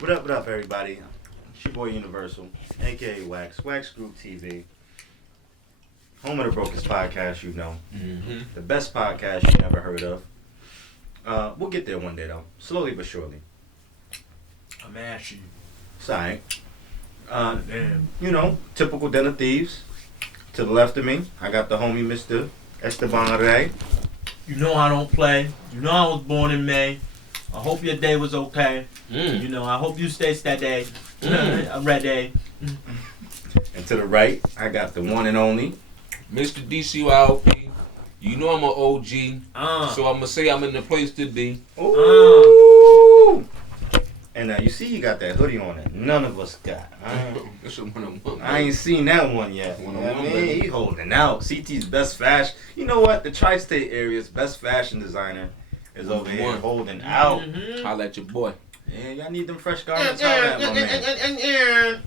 What up, everybody? It's your boy Universal, aka Wax Group TV, home of the Brokest podcast, you know. The best podcast you never heard of. We'll get there one day, though. Slowly but surely. I'm asking It's alright. Damn. You know, typical den of thieves. To the left of me, I got the homie Mr. Esteban Ray. You know I don't play. You know I was born in May. I hope your day was okay. You know, I hope you stay steady. Ready. And to the right, I got the one and only Mr. DCYLP. You know I'm an OG, so I'm going to say I'm in the place to be. Ooh. And you see you got that hoodie on it. None of us got. I ain't seen that one yet. He holding out. CT's best fashion. You know what? The tri-state area's best fashion designer is over here holding out. Holla at your boy. Yeah, y'all need them fresh garments. Holla at my man.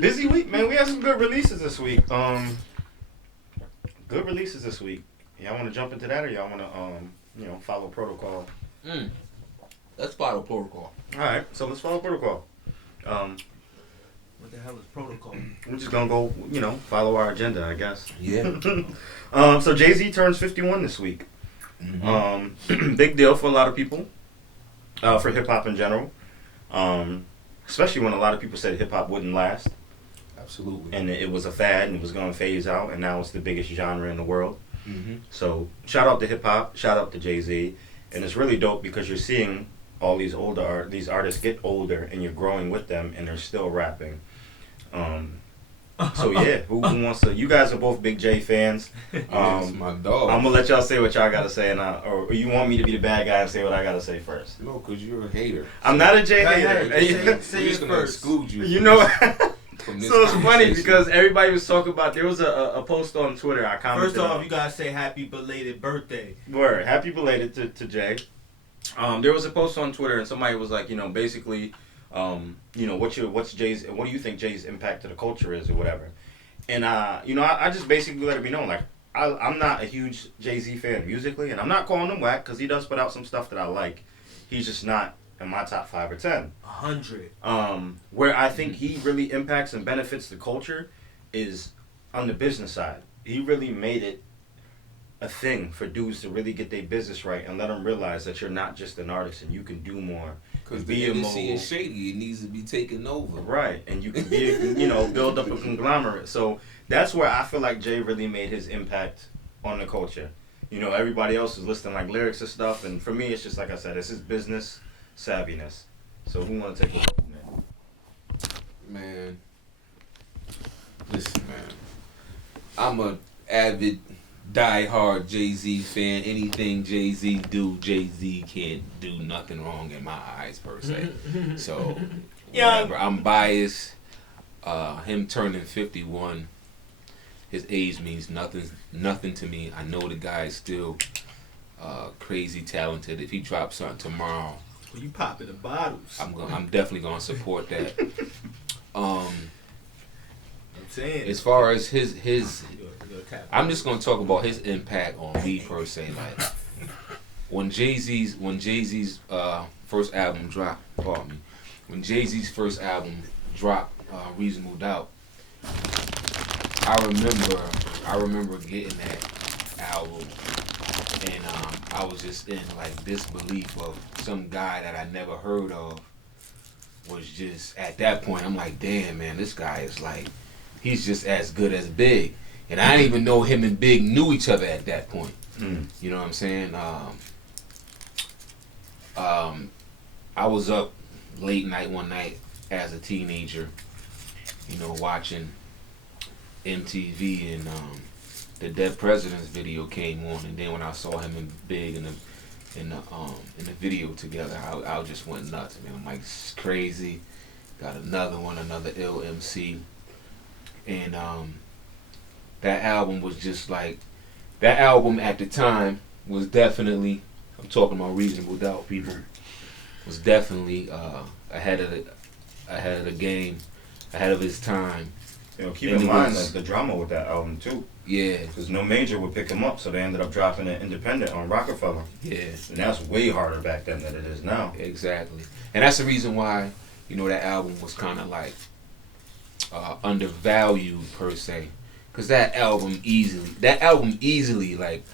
Busy week, man. We had some good releases this week. Good releases this week. Y'all want to jump into that, or y'all want to, follow protocol? Let's follow protocol. All right, so let's follow protocol. What the hell is protocol? We're just gonna go, follow our agenda, I guess. Yeah. So Jay-Z turns 51 this week. Big deal for a lot of people, for hip hop in general. Especially when a lot of people said hip hop wouldn't last, Absolutely. and it was a fad and it was gonna phase out, and now it's the biggest genre in the world. So shout out to hip hop, shout out to Jay-Z, and it's really dope because you're seeing all these these artists get older, and you're growing with them, and they're still rapping. So yeah, who wants to? You guys are both big Jay fans. It's my dog. I'm gonna let y'all say what y'all gotta say, or you want me to be the bad guy and say what I gotta say first? No, because you're a hater. I'm not a Jay hater. We're just going to exclude you. You know. From this So it's funny conversation. because everybody was talking about. There was a post on Twitter. I commented. First off, on. you gotta say happy belated birthday. Word. Happy belated to Jay. There was a post on Twitter and somebody was like, basically, what do you think Jay's impact to the culture is or whatever. And I just basically let it be known, like, I'm not a huge Jay-Z fan musically, and I'm not calling him whack because he does put out some stuff that I like. He's just not in my top 5 or 10. 100. Where I think he really impacts and benefits the culture is on the business side. He really made it a thing for dudes to really get their business right and let them realize that you're not just an artist and you can do more. Because the industry is shady. It needs to be taken over. Right. And you can be, build up a conglomerate. So that's where I feel like Jay really made his impact on the culture. Everybody else is listing like lyrics and stuff. And for me, it's just like I said, it's his business savviness. So who want to take it from there? Man. Listen, man. I'm a avid, die-hard Jay-Z fan. Anything Jay-Z do, Jay-Z can't do nothing wrong in my eyes, per se. So, whatever. I'm biased. Him turning 51, his age means nothing to me. I know the guy is still crazy talented. If he drops something tomorrow, Well, you popping the bottles. I'm definitely gonna support that. I'm saying. As far as his You're I'm just gonna talk about his impact on me per se. Like when Jay-Z's first album dropped, when Jay-Z's first album dropped, Reasonable Doubt, I remember getting that album, and I was just in like disbelief of some guy that I never heard of. Was just at that point, I'm like, damn, man, this guy is like, he's just as good as Big. And I didn't even know him and Big knew each other at that point. You know what I'm saying? I was up late night one night as a teenager, watching MTV, and the Dead Presidents video came on, and then when I saw him and Big in the video together, I just went nuts, man. I'm like, this is crazy. Got another ill MC, and that album was just like, that album at the time was definitely, I'm talking about Reasonable Doubt, people, was definitely ahead of the game, ahead of his time. Keep in mind the drama with that album too. Yeah. Because no major would pick him up, so they ended up dropping it independent on Rockefeller. Yeah. And that's way harder back then than it is now. Exactly. And that's the reason why you know, that album was kind of like undervalued per se, because that album easily, like,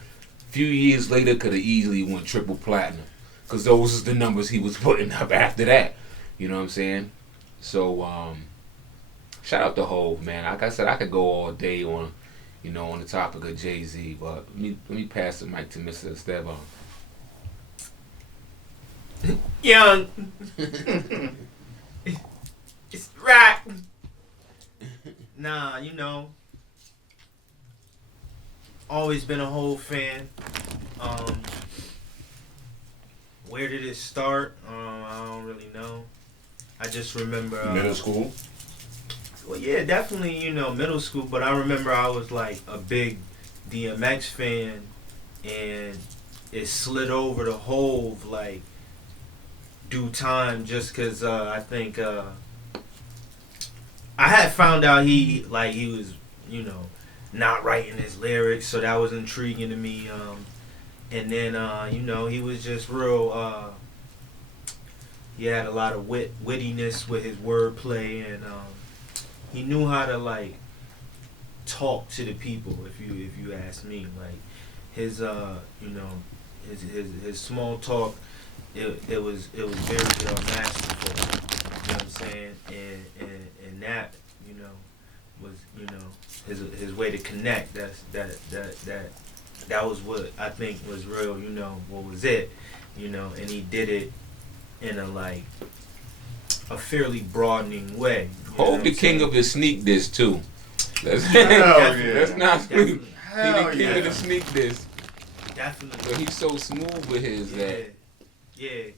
few years later could have easily went triple platinum, because those is the numbers he was putting up after that. You know what I'm saying? So shout out to Hov, man. Like I said, I could go all day on, you know, on the topic of Jay-Z, but let me pass the mic to Mr. Esteban. Young. It's right. Nah, you know, always been a Hov fan. Where did it start? I don't really know. I just remember Middle school. Well, yeah, definitely, you know, middle school. But I remember I was like a big DMX fan, and it slid over to Hov like due time, just because I think I had found out he was, you know, not writing his lyrics, so that was intriguing to me. And then you know, he was just real. He had a lot of wittiness with his wordplay, and he knew how to like talk to the people. If you ask me, like his you know, his small talk, it was very masterful. You know what I'm saying? And that, you know, was, you know, his way to connect. That was what I think was real. You know, what was it? You know, and he did it in a fairly broadening way. Hov the king of the sneak diss too. Let's not sleep. He the king of the sneak diss. Definitely. But he's so smooth with his Yeah,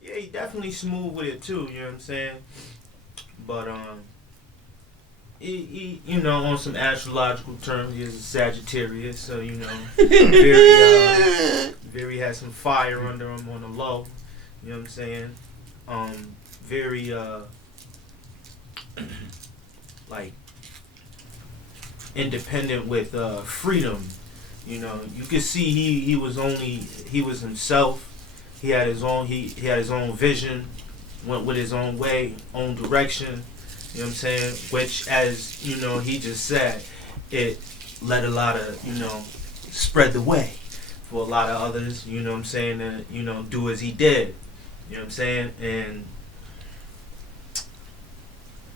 he definitely smooth with it too, you know what I'm saying? But he you know, on some astrological terms, he is a Sagittarius, so you know, very has some fire under him on the low, you know what I'm saying? Very like independent with freedom. You know, you could see he was himself. He had his own vision, went with his own way, own direction. You know what I'm saying? Which, as you know, he just said, it let a lot of, you know, spread the way for a lot of others. You know what I'm saying? And, you know, do as he did. You know what I'm saying? And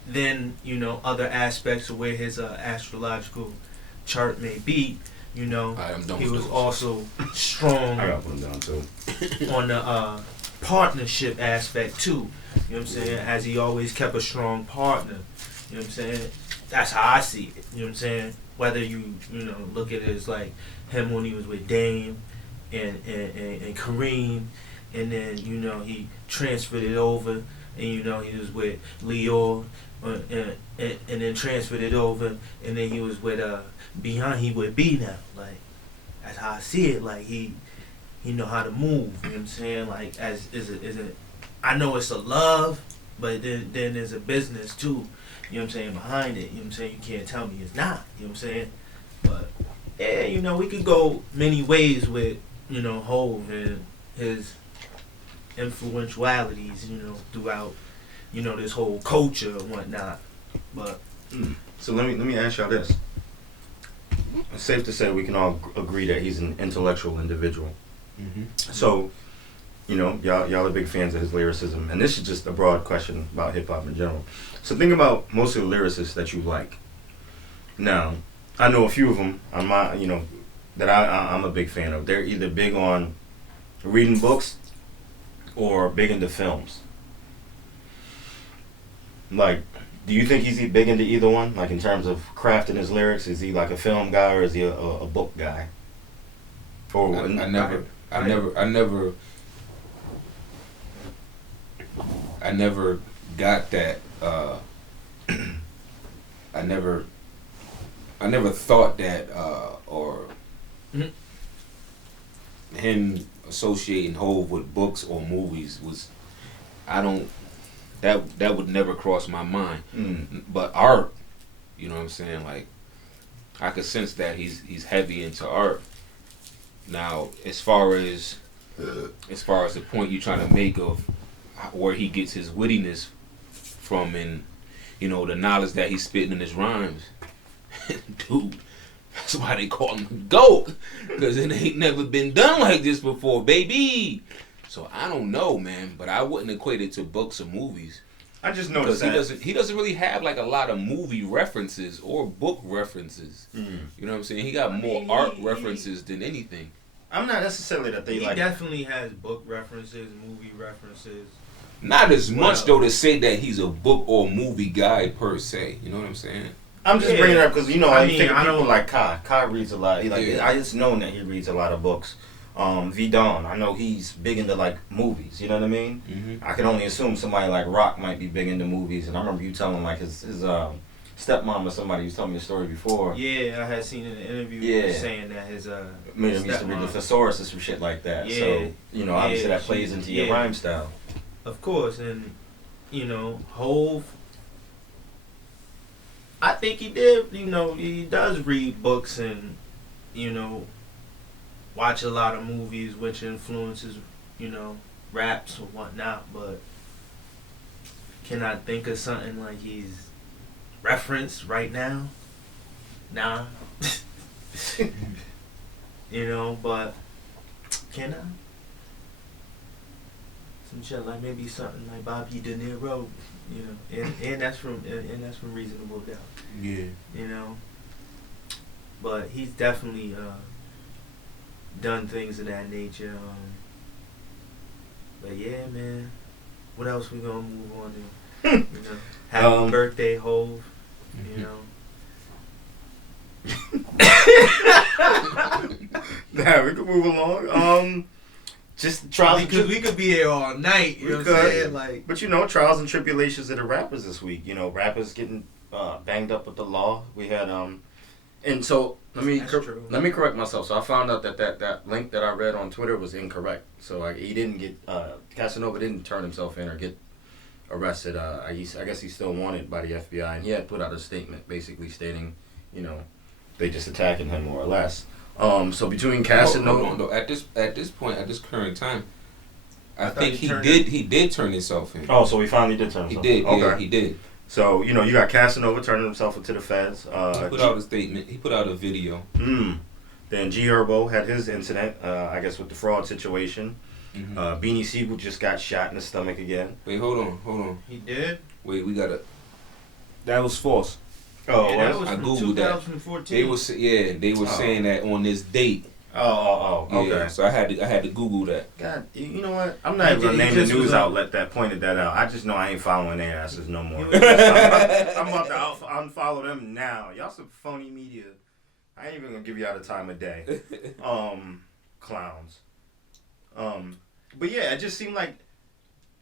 then, you know, other aspects of where his astrological chart may be. You know, he was also strong I got one down too. on the partnership aspect too. You know what I'm saying? As he always kept a strong partner. You know what I'm saying? That's how I see it. You know what I'm saying? Whether you know, look at it as like him when he was with Dame and Kareem, and then, you know, he transferred it over, and, you know, he was with Leo, and then transferred it over, and then he was with Beyond. He with B now. Like, that's how I see it. Like, he know how to move. You know what I'm saying? Like, as is it. I know it's a love, but then there's a business too. You know what I'm saying, behind it. You know what I'm saying? You can't tell me it's not. You know what I'm saying? But yeah, you know, we could go many ways with, you know, Hov and his influentialities, you know, throughout, you know, this whole culture and whatnot. But so let me ask y'all this. It's safe to say we can all agree that he's an intellectual individual. Mm-hmm. So, you know, y'all are big fans of his lyricism, and this is just a broad question about hip hop in general. So think about most of the lyricists that you like. Now, I know a few of them on my, you know, that I'm a big fan of. They're either big on reading books or big into films. Like, do you think he's big into either one? Like, in terms of crafting his lyrics, is he like a film guy or is he a book guy? Or I never got that. I never thought that, or him associating Hov with books or movies was. That would never cross my mind. But art, you know what I'm saying? Like, I could sense that he's heavy into art. Now, as far as the point you're trying to make of where he gets his wittiness from, and the knowledge that he's spitting in his rhymes. Dude, that's why they call him the GOAT, because it ain't never been done like this before, baby. So I don't know, man, but I wouldn't equate it to books or movies. I just noticed that he doesn't really have like a lot of movie references or book references. You know what I'm saying? He got more art references than anything. I'm not necessarily that they he like. He definitely has book references, movie references. Not as much though to say that he's a book or movie guy per se. You know what I'm saying? I'm just bringing it up because I think I people don't like Kai. Kai reads a lot. I just know that he reads a lot of books. V Don, I know he's big into like movies. You know what I mean? Mm-hmm. I can only assume somebody like Rock might be big into movies. And I remember you telling like his stepmom or somebody was telling me a story before. Yeah, I had seen in an interview saying that his made him used to read the thesaurus or some shit like that. Yeah. So obviously that plays into your rhyme style. Of course, and Hove. I think he did. He does read books and watch a lot of movies, which influences raps or whatnot. But can I think of something like he's referenced right now? Nah. But can I? Some shit like maybe something like Bobby De Niro, and that's from Reasonable Doubt. Yeah. But he's definitely done things of that nature. But yeah, man. What else we gonna move on to? Happy birthday, Hove. Nah, we can move along. Just trials because we could be here all night. You know what I'm saying? Like, but trials and tribulations of the rappers this week. Rappers getting banged up with the law. We had and so let me correct myself. So I found out that link that I read on Twitter was incorrect. So he didn't get Casanova didn't turn himself in or get arrested. I guess he's still wanted by the FBI, and he had put out a statement basically stating, they just attacking him more or less. So between Casanova, no, at this point, at this current time, I think he did turn himself in. Oh, so he finally did turn himself in. He did. Okay. Yeah, he did. So you got Casanova turning himself into the feds. He put out a statement. He put out a video. Then G Herbo had his incident. I guess with the fraud situation. Mm-hmm. Beanie Siegel just got shot in the stomach again. Wait, hold on. He did? Wait, we gotta. That was false. Oh, yeah, that was I googled 2014. They were saying that on this date. Okay. Yeah, so I had to Google that. God, you know what? I'm not even gonna name the news outlet that pointed that out. I just know I ain't following their asses no more. I'm about to unfollow them now. Y'all some phony media. I ain't even gonna give y'all the time of day. Clowns. But yeah, it just seemed like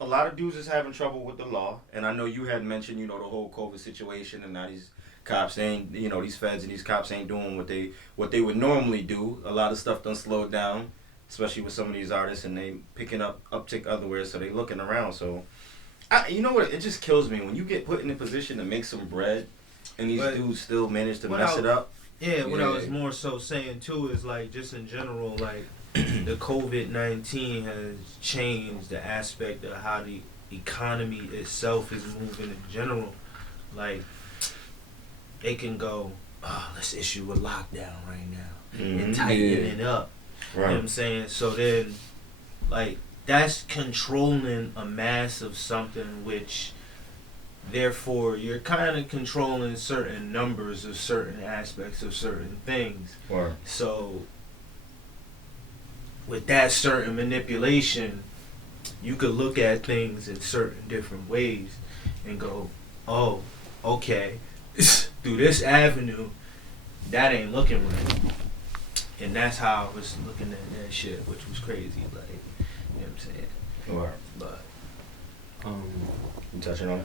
a lot of dudes is having trouble with the law, and I know you had mentioned, the whole COVID situation, and now these cops ain't, these feds and these cops ain't doing what they would normally do. A lot of stuff done slowed down, especially with some of these artists, and they picking up uptick otherwhere, so they looking around. So, you know what? It just kills me when you get put in a position to make some bread, and these dudes still manage to mess it up. Yeah, what I was more so saying too is like just in general, like the COVID-19 has changed the aspect of how the economy itself is moving in general. Like, they can go, let's issue a lockdown right now and tighten it up. Right. You know what I'm saying? So then, like, that's controlling a mass of something which, therefore, you're kind of controlling certain numbers of certain aspects of certain things. Right. So, with that certain manipulation, you could look at things in certain different ways and go, oh, okay, through this avenue, that ain't looking right. And that's how I was looking at that shit, which was crazy, like, you know what I'm saying? Right. But, you touching on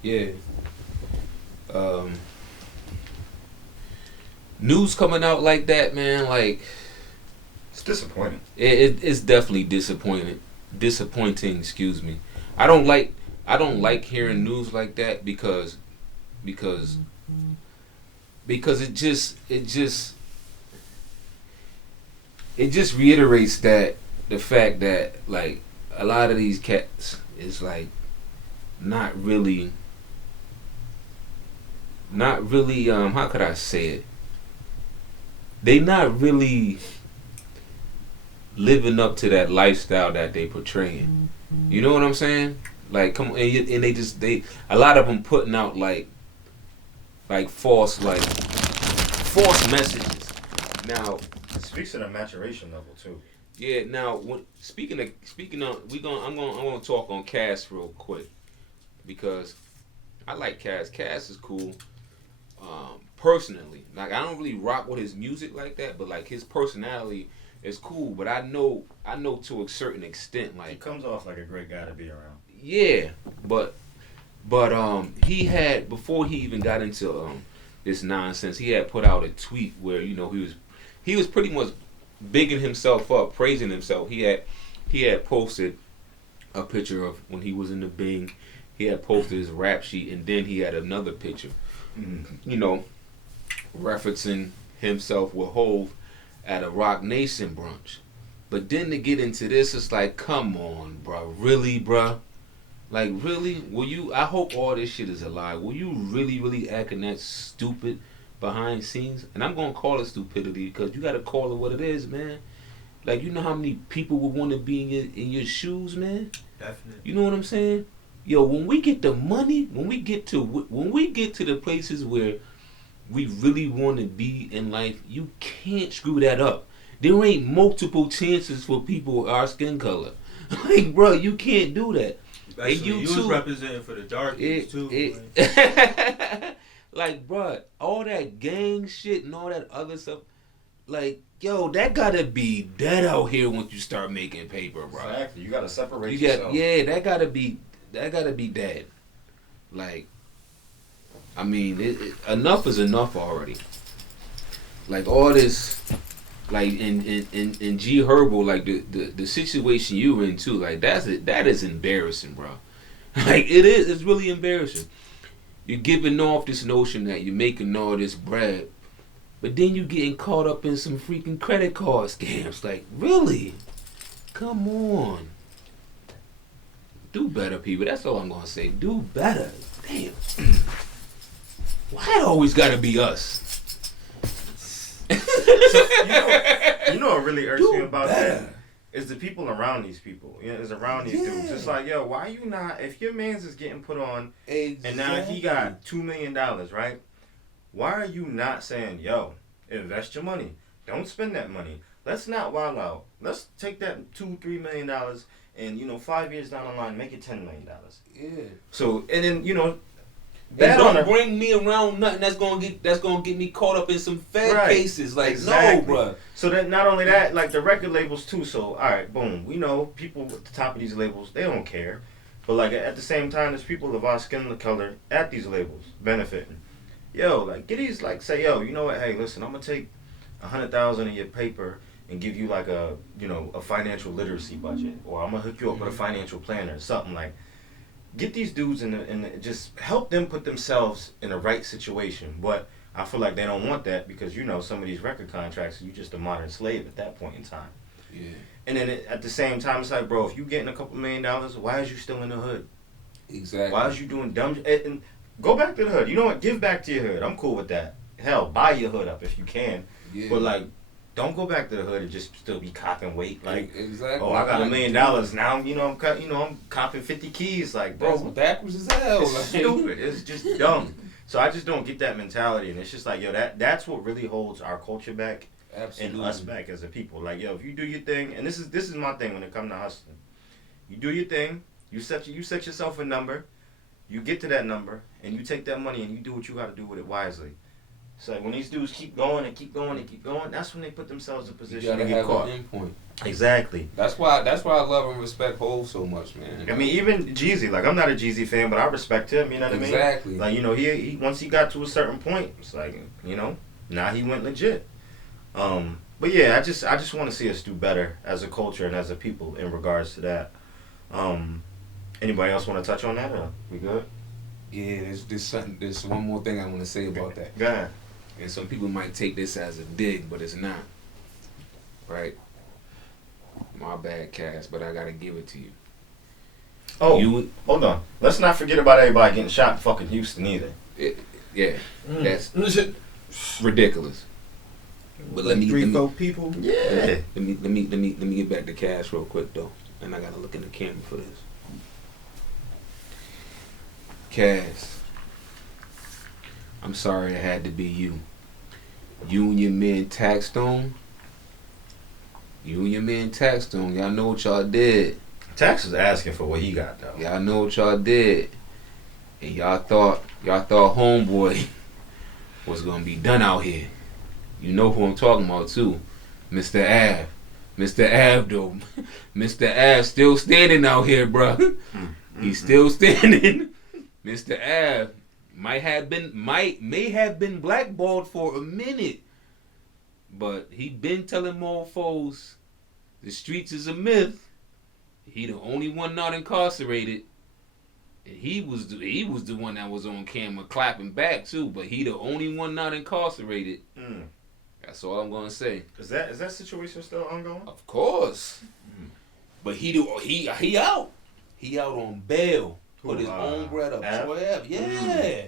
Yeah. it? News coming out like that, man, like, it's disappointing. It's definitely disappointing. Excuse me. I don't like hearing news like that because it just reiterates that the fact that like a lot of these cats is like not really, how could I say it? They not really living up to that lifestyle that they portraying. You know what I'm saying? Like, come on, and they a lot of them putting out like false messages. Now, it speaks to the maturation level too. Yeah. Now, speaking of, I'm gonna talk on Cass real quick because I like Cass. Cass is cool. Personally, like, I don't really rock with his music like that, but like his personality is cool. But I know to a certain extent, like, he comes off like a great guy to be around. Yeah, but he had, before he even got into this nonsense, he had put out a tweet where, you know, he was pretty much bigging himself up, praising himself. He had posted a picture of when he was in the Bing. He had posted his rap sheet, and then he had another picture, you know, referencing himself with Hov at a Rock Nation brunch. But then to get into this, it's like, come on, bro, really, bro? Like, really? I hope all this shit is a lie. Will you really acting that stupid behind scenes? And I'm going to call it stupidity because you got to call it what it is, man. Like, you know how many people would want to be in your shoes, man? Definitely. You know what I'm saying? Yo, when we get the money, when we get to the places where we really want to be in life, you can't screw that up. There ain't multiple chances for people with our skin color. Like, bro, you can't do that. Especially and you was representing for the darkies too. Like, bro, all that gang shit and all that other stuff, like, yo, that gotta be dead out here once you start making paper, bro. Exactly. You gotta separate yourself. Yeah, that gotta be dead. Like, I mean, enough is enough already. Like, all this, like, in G Herbo, like, the situation you in too, like, that is embarrassing, bro. Like, it's really embarrassing. You're giving off this notion that you're making all this bread, but then you getting caught up in some freaking credit card scams. Like, really? Come on. Do better, people. That's all I'm gonna say. Do better. Damn. Why it always gotta be us? So, you know what really irks me about that is the people around these people. You know, is around these dudes. It's like, yo, why you not? If your man's is getting put on, and now he got $2 million, right? Why are you not saying, yo, invest your money? Don't spend that money. Let's not wild out. Let's take that $2-3 million and 5 years down the line, make it $10 million. Yeah. So and then and don't bring me around nothing that's gonna get me caught up in some Fed cases. Like, exactly. No, bro. So that not only that, like the record labels too. So all right, boom. We know people at the top of these labels, they don't care. But like at the same time, there's people of our skin color at these labels benefiting. Yo, like get these, like say, yo, you know what? Hey, listen, I'm gonna take $100,000 of your paper and give you like a financial literacy budget, or I'm gonna hook you up with a financial planner, something like. Get these dudes in just help them put themselves in the right situation. But I feel like they don't want that because some of these record contracts, you just a modern slave at that point in time. Yeah. And then at the same time, it's like, bro, if you getting a couple $1 million, why is you still in the hood? Exactly. Why is you doing dumb? And go back to the hood. You know what? Give back to your hood. I'm cool with that. Hell, buy your hood up if you can. Yeah. But like, don't go back to the hood and just still be copping weight. Like, exactly. Oh, I got $1 million now. I'm copping 50 keys. Like, bro, that's backwards as hell. It's stupid. It's just dumb. So I just don't get that mentality, and it's just like, yo, that's what really holds our culture back. Absolutely. And us back as a people. Like, yo, if you do your thing, and this is my thing when it comes to hustling. You do your thing. You set yourself a number. You get to that number, and you take that money and you do what you got to do with it wisely. So when these dudes keep going and keep going and keep going, that's when they put themselves in a position to get caught. An endpoint. Exactly. That's why I love and respect Hov so much, man. I mean, even Jeezy. Like, I'm not a Jeezy fan, but I respect him. You know what I mean? Exactly. Like, he once he got to a certain point, it's like, now he went legit. But yeah, I just want to see us do better as a culture and as a people in regards to that. Anybody else want to touch on that? Or we good? Yeah, there's one more thing I want to say about that. Go ahead. And some people might take this as a dig, but it's not. Right? My bad, Cass, but I gotta give it to you. Oh, hold on. Let's not forget about everybody getting shot in fucking Houston either. That's ridiculous. But let me people. Yeah. Let me get back to Cash real quick though, and I gotta look in the camera for this. Cash, I'm sorry it had to be you. You and your man Taxstone. Y'all know what y'all did. Tax was asking for what he got though. Y'all know what y'all did, and y'all thought homeboy was gonna be done out here. You know who I'm talking about too, Mr. Av. Mr. Av though, Mr. Av still standing out here, bruh. He's still standing. Mr. Av may have been blackballed for a minute, but he been telling mofos the streets is a myth. He the only one not incarcerated. And he was the one that was on camera clapping back too, but he the only one not incarcerated. That's all I'm gonna say. Is that situation still ongoing? Of course. But he out. He out on bail. Put his own bread up. Troy Ave. Yeah.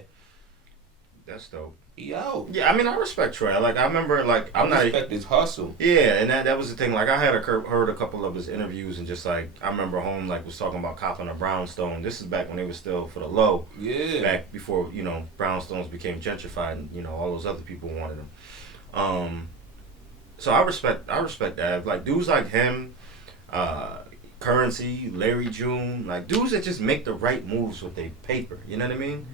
That's dope. He out. Yeah, I mean, I respect Troy. Like, I remember, like, I respect his hustle. Yeah, and that was the thing. Like, I had heard a couple of his interviews, and just like, I remember home, like, was talking about copping a brownstone. This is back when they were still for the low. Yeah. Back before, brownstones became gentrified, and, all those other people wanted them. So I respect that. Like, dudes like him, Currency, Larry June, like, dudes that just make the right moves with their paper. You know what I mean?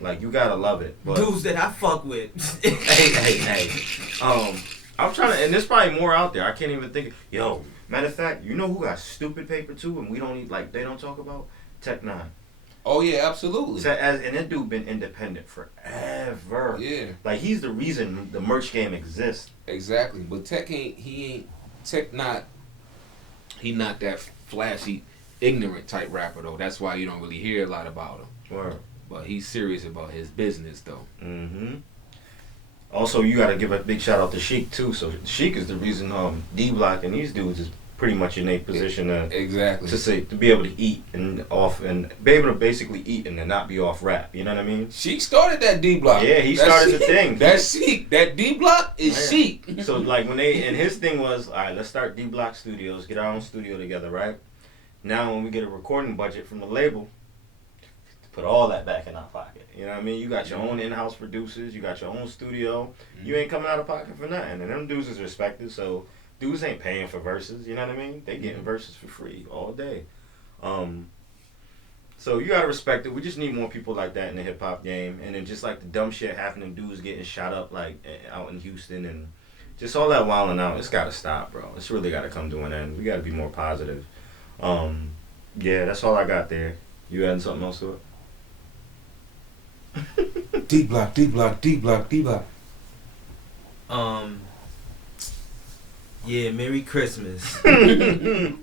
Like, you gotta love it. But dudes that I fuck with. hey. I'm trying to, and there's probably more out there. I can't even think. Yo, matter of fact, you know who got stupid paper too, and we don't need, like, they don't talk about? Tech Nine. Oh yeah, absolutely. And that dude been independent forever. Yeah. Like, he's the reason the merch game exists. Exactly, but He not that flashy, ignorant type rapper though. That's why you don't really hear a lot about him. Word. But he's serious about his business though. Also, you gotta give a big shout out to Sheik too. So Sheik is the reason D Block and these dudes is pretty much in a position to be able to eat and be able to basically eat and then not be off rap. You know what I mean? Sheik started that D Block. Yeah, he started the thing. That's Sheik. That D Block is Sheik. So like and his thing was, all right, let's start D Block Studios, get our own studio together, right? Now when we get a recording budget from the label, put all that back in our pocket. You know what I mean? You got your own in-house producers, you got your own studio. You ain't coming out of pocket for nothing, and them dudes is respected. So dudes ain't paying for verses, you know what I mean? They getting verses for free all day. So you gotta respect it. We just need more people like that in the hip hop game. And then just like the dumb shit happening, dudes getting shot up like out in Houston and just all that wilding out, it's gotta stop, bro. It's really gotta come to an end. We gotta be more positive. Yeah, that's all I got there. You adding something else to it? D Block. Yeah, Merry Christmas. Alright,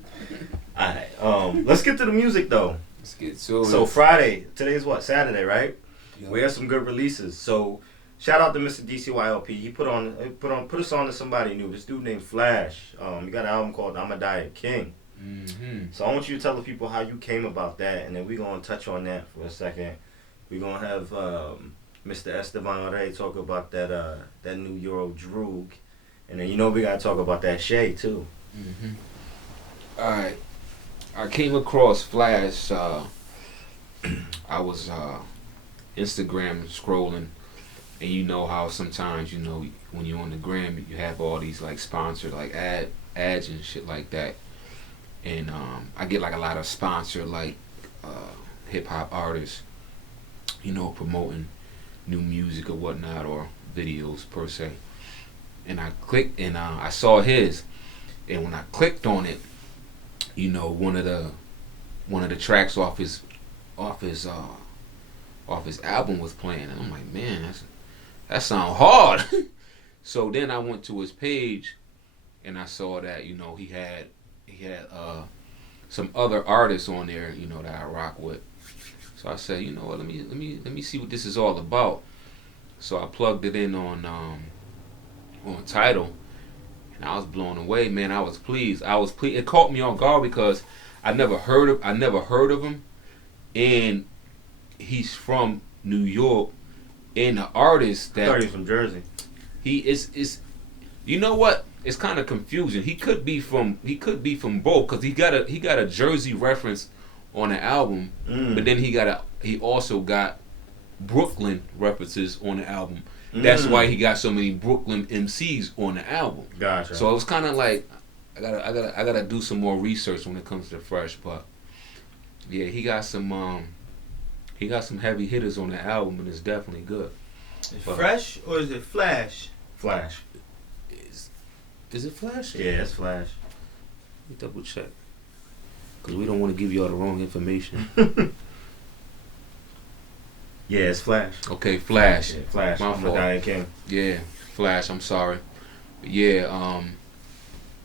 let's get to the music though. Let's get to it. So Friday, today's what, Saturday, right? Yep. We have some good releases. So shout out to Mr. DCYLP. He put us on to somebody new. This dude named Flash. He got an album called I'm a Diet King. So I want you to tell the people how you came about that, and then we're gonna touch on that for a second. We're gonna have Mr. Esteban Ray talk about that new Euro Droog. And then we gotta talk about that Shay too. Alright. I came across Flash. I was Instagram scrolling, and you know how sometimes when you're on the gram you have all these like sponsored like ads and shit like that. And I get like a lot of sponsored like hip hop artists, promoting new music or whatnot or videos per se. And I clicked and I saw his, and when I clicked on it, one of the tracks off his album was playing, and I'm like, man, that sound hard. So then I went to his page, and I saw that he had some other artists on there that I rock with. So I said, what, let me see what this is all about. So I plugged it in on Tidal, and And I was blown away, man. I was pleased. It caught me off guard because I never heard of him, and he's from New York. And the artist that I thought he was from Jersey. he is, you know what? It's kind of confusing. He could be from both because he got a Jersey reference on the album, but then he also got Brooklyn references on the album. That's why he got so many Brooklyn MCs on the album. Gotcha. So it was kind of like I gotta do some more research when it comes to Fresh, but yeah, he got some heavy hitters on the album, and it's definitely good. Is Fresh or is it Flash? Flash. Is it Flash? Yeah, it's Flash. Let me double check, because we don't want to give y'all the wrong information. Yeah, it's Flash. Okay, Flash. Yeah, Flash. My fault. Diane King. Yeah, Flash. I'm sorry. But yeah,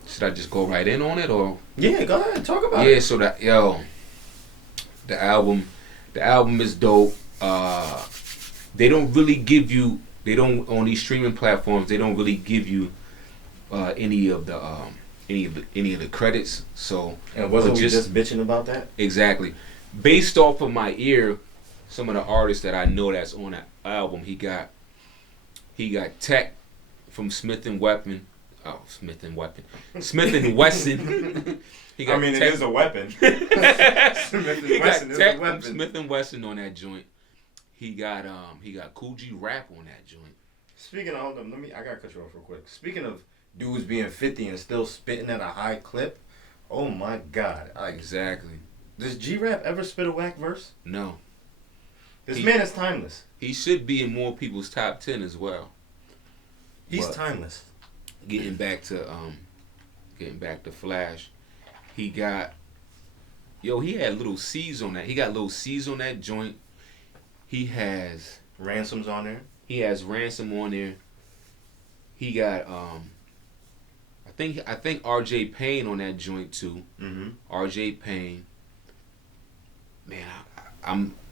should I just go right in on it or? Yeah, go ahead. Talk about it. Yeah, so the album is dope. They don't really give you. They don't on these streaming platforms. They don't really give you any of the credits. So And wasn't we just bitching about that? Exactly. Based off of my ear, some of the artists that I know that's on that album, he got Tech from Smith and Wesson. He got it is a weapon. He got Tech from Smith and Wesson on that joint. He got Cool G Rap on that joint. Speaking of, hold on, I gotta cut you off real quick. Speaking of dudes being 50 and still spitting at a high clip, oh my God! Exactly. Does G-Rap ever spit a whack verse? No. This man is timeless. He should be in more people's top 10 as well. He's timeless. Getting back to Flash, he had Little C's on that. He got Little C's on that joint. He has Ransom's on there. He has Ransom on there. He got I think RJ Payne on that joint too. RJ Payne. Man,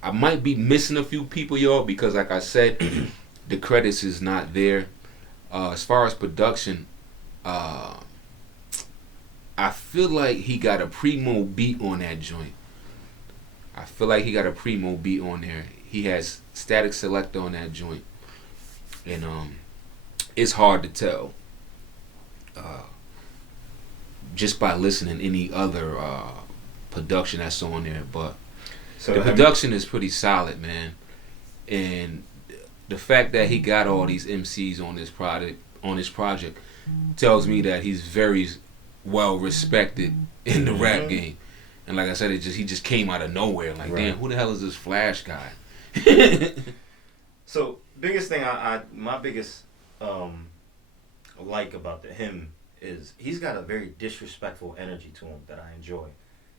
I might be missing a few people, y'all, because like I said, the credits is not there. As far as production, I feel like he got a Primo beat on that joint. He has Static Selector on that joint. And it's hard to tell just by listening any other production that's on there, but so the production is pretty solid, man. And the fact that he got all these MCs on this project tells me that he's very well respected in the rap game. And like I said, he just came out of nowhere. Like, damn, who the hell is this Flash guy? So biggest thing my biggest like about him is he's got a very disrespectful energy to him that I enjoy.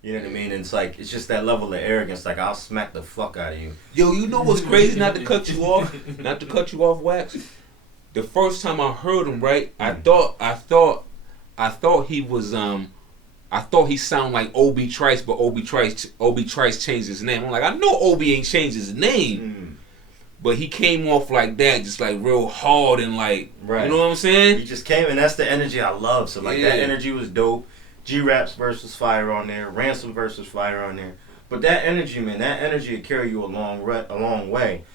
You know what I mean? And it's just that level of arrogance. Like, I'll smack the fuck out of you. Yo, you know what's crazy? Not to cut you off, Wax. The first time I heard him, right, I thought he was I thought he sounded like Obi Trice, but Obi Trice changed his name. I'm like, I know Obi ain't changed his name. But he came off like that, just like real hard and like, you know what I'm saying? He just came, and that's the energy I love. So that energy was dope. G-Rap's verse was fire on there. Ransom verse was fire on there. But that energy, man, will carry you a long way.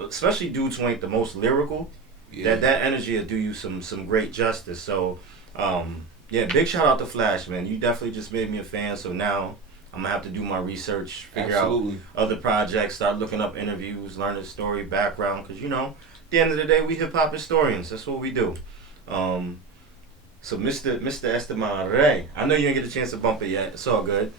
Especially dudes who ain't the most lyrical. That energy will do you some great justice. So, big shout out to Flash, man. You definitely just made me a fan. So now I'm gonna have to do my research, figure out other projects, start looking up interviews, learn his story, background. Because, at the end of the day, we hip-hop historians. That's what we do. So Mr. Esteban Ray, I know you didn't get a chance to bump it yet. It's all good.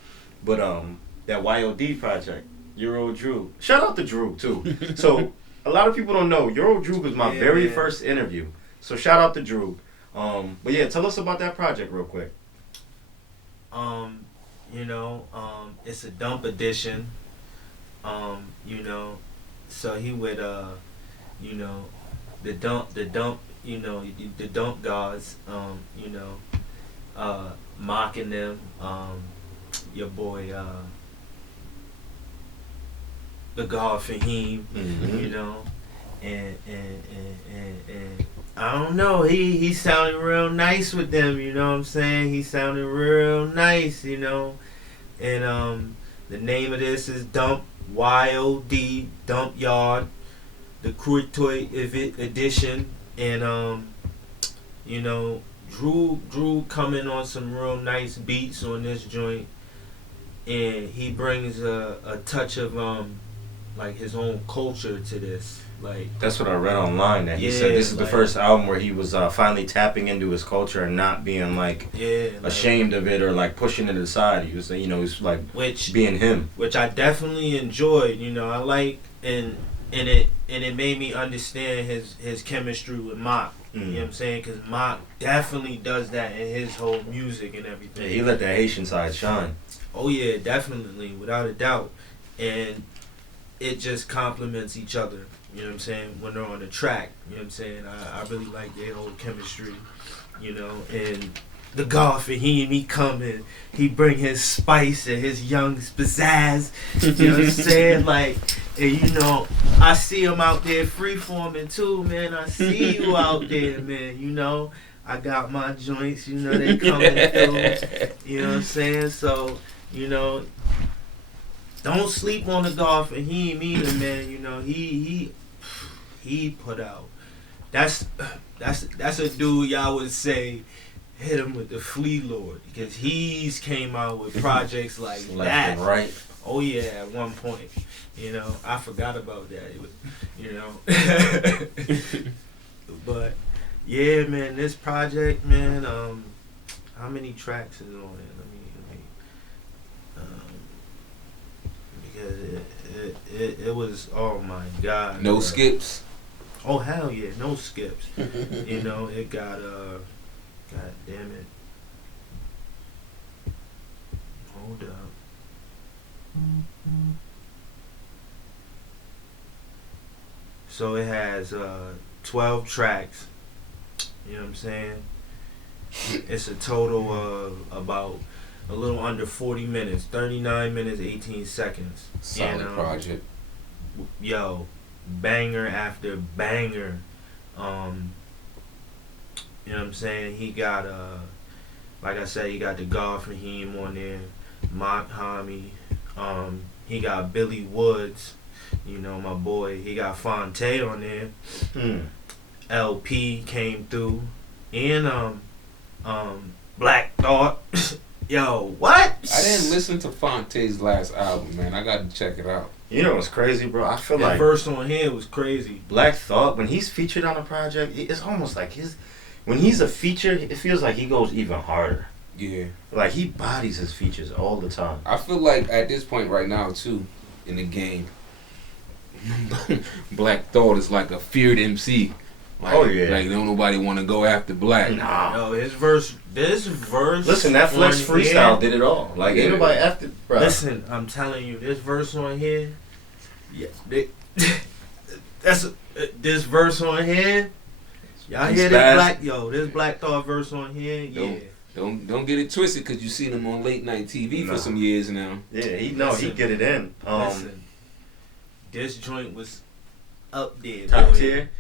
But that YOD project, Euro Drew. Shout out to Drew, too. So a lot of people don't know, Euro Drew was my very first interview. So shout out to Drew. But yeah, tell us about that project real quick. It's a dump edition. So he would the dump the dump gods, mocking them, your boy the god Fahim, and I don't know. He sounded real nice with them. You know what I'm saying? He sounded real nice. You know, and the name of this is Dump YOD Dump Yard, the Cruitoy edition, and you know, Drew coming on some real nice beats on this joint, and he brings a touch of like his own culture to this. Like, that's what I read online, that he said this is the first album where he was finally tapping into his culture and not being like ashamed of it or like pushing it aside. He was, you know, he's like being him, which I definitely enjoyed. You know, I like and it made me understand his chemistry with Mock. You know what I'm saying? Because Mock definitely does that in his whole music and everything. Yeah, he let that Haitian side shine. Oh yeah, definitely, without a doubt. And it just complements each other. You know what I'm saying? When they're on the track, you know what I'm saying? I really like their whole chemistry, you know. And the golf, and he come and he bring his spice and his young pizzazz. You know what I'm saying? Like, and you know, I see him out there freeforming too, man. I see you out there, man. You know, I got my joints. You know, they coming through. You know what I'm saying? So, you know, don't sleep on the golf, and he ain't either, man. You know, he put out. That's a dude y'all would say hit him with the Flea Lord, because he's came out with projects like left that. and right. Oh yeah, at one point. You know, I forgot about that. It was, you know. But yeah, man, this project, man. How many tracks is on it? Because it was, oh my God. No skips. Oh hell yeah, no skips. You know, it got God damn it. Hold up. So it has 12 tracks. You know what I'm saying? It's a total of about a little under 40 minutes, 39 minutes, 18 seconds. Solid project. Yo, banger after banger. You know what I'm saying? He got, like I said, he got the God Fahim on there, Mock Homie. He got Billy Woods, you know, my boy. He got Fonte on there. LP came through. And, Black Thought. Yo, what? I didn't listen to Fonte's last album, man. I got to check it out. You know what's crazy, bro? I feel that like verse on here was crazy. Black Thought, when he's featured on a project, it's almost like when he's a feature, it feels like he goes even harder. Yeah. Like, he bodies his features all the time. I feel like at this point right now, too, in the game, Black Thought is like a feared MC. Like, oh yeah. Like, don't nobody want to go after Black. Nah. Yo, this verse. Listen, that Flex freestyle did it all. Like, ain't nobody after, bro. Listen, I'm telling you, this verse on here. Yeah. This verse on here. Y'all hear this Black? Yo, this Black Thought verse on here. Yeah. Don't get it twisted, because you seen him on late night TV for some years now. Yeah, he get it in. Listen, this joint was up there. Top tier.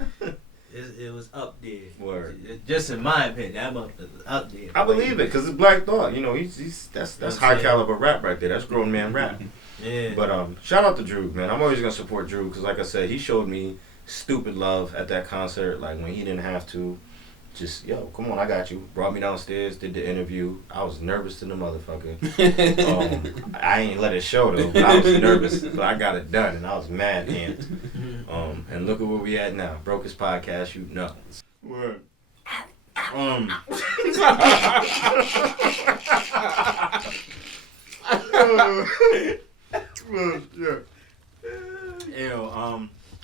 It was up there. Word. Just in my opinion, that motherfucker was up there. I believe it, because it's Black Thought. You know, that's high caliber rap right there. That's grown man rap. Yeah. But shout out to Drew, man. I'm always gonna support Drew, because like I said, he showed me stupid love at that concert. Like, when he didn't have to. Just, yo, come on, I got you. Brought me downstairs, did the interview. I was nervous to the motherfucker. I ain't let it show though, but I was nervous, but I got it done, and I was mad amped. And look at where we at now. Brokest podcast, you know. Word.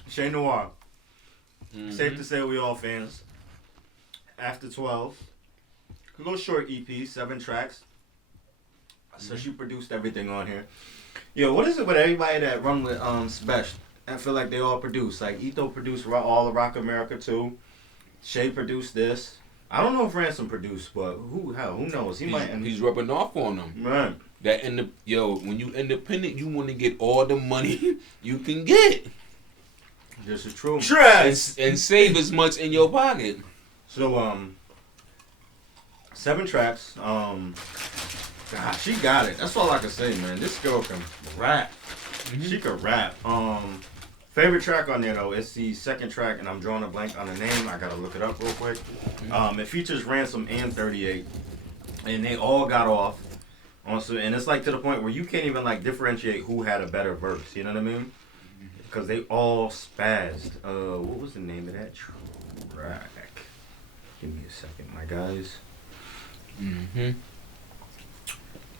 Shay Noir. Safe to say we all fans. After 12, a little short EP, 7 tracks. So she produced everything on here. Yo, what is it with everybody that run with Special? I feel like they all produce. Like, Etho produced all of Rock America too. Shay produced this. I don't know if Ransom produced, but who knows? He's rubbing off on them. Right. When you independent, you want to get all the money you can get. This is true. Trash. and save as much in your pocket. So 7 tracks. God, she got it. That's all I can say, man. This girl can rap. Mm-hmm. She can rap. Favorite track on there though, it's the second track, and I'm drawing a blank on the name. I gotta look it up real quick. It features Ransom and 38, and they all got off. Also, and it's like to the point where you can't even like differentiate who had a better verse. You know what I mean? Because they all spazzed. What was the name of that track? Give me a second, my guys.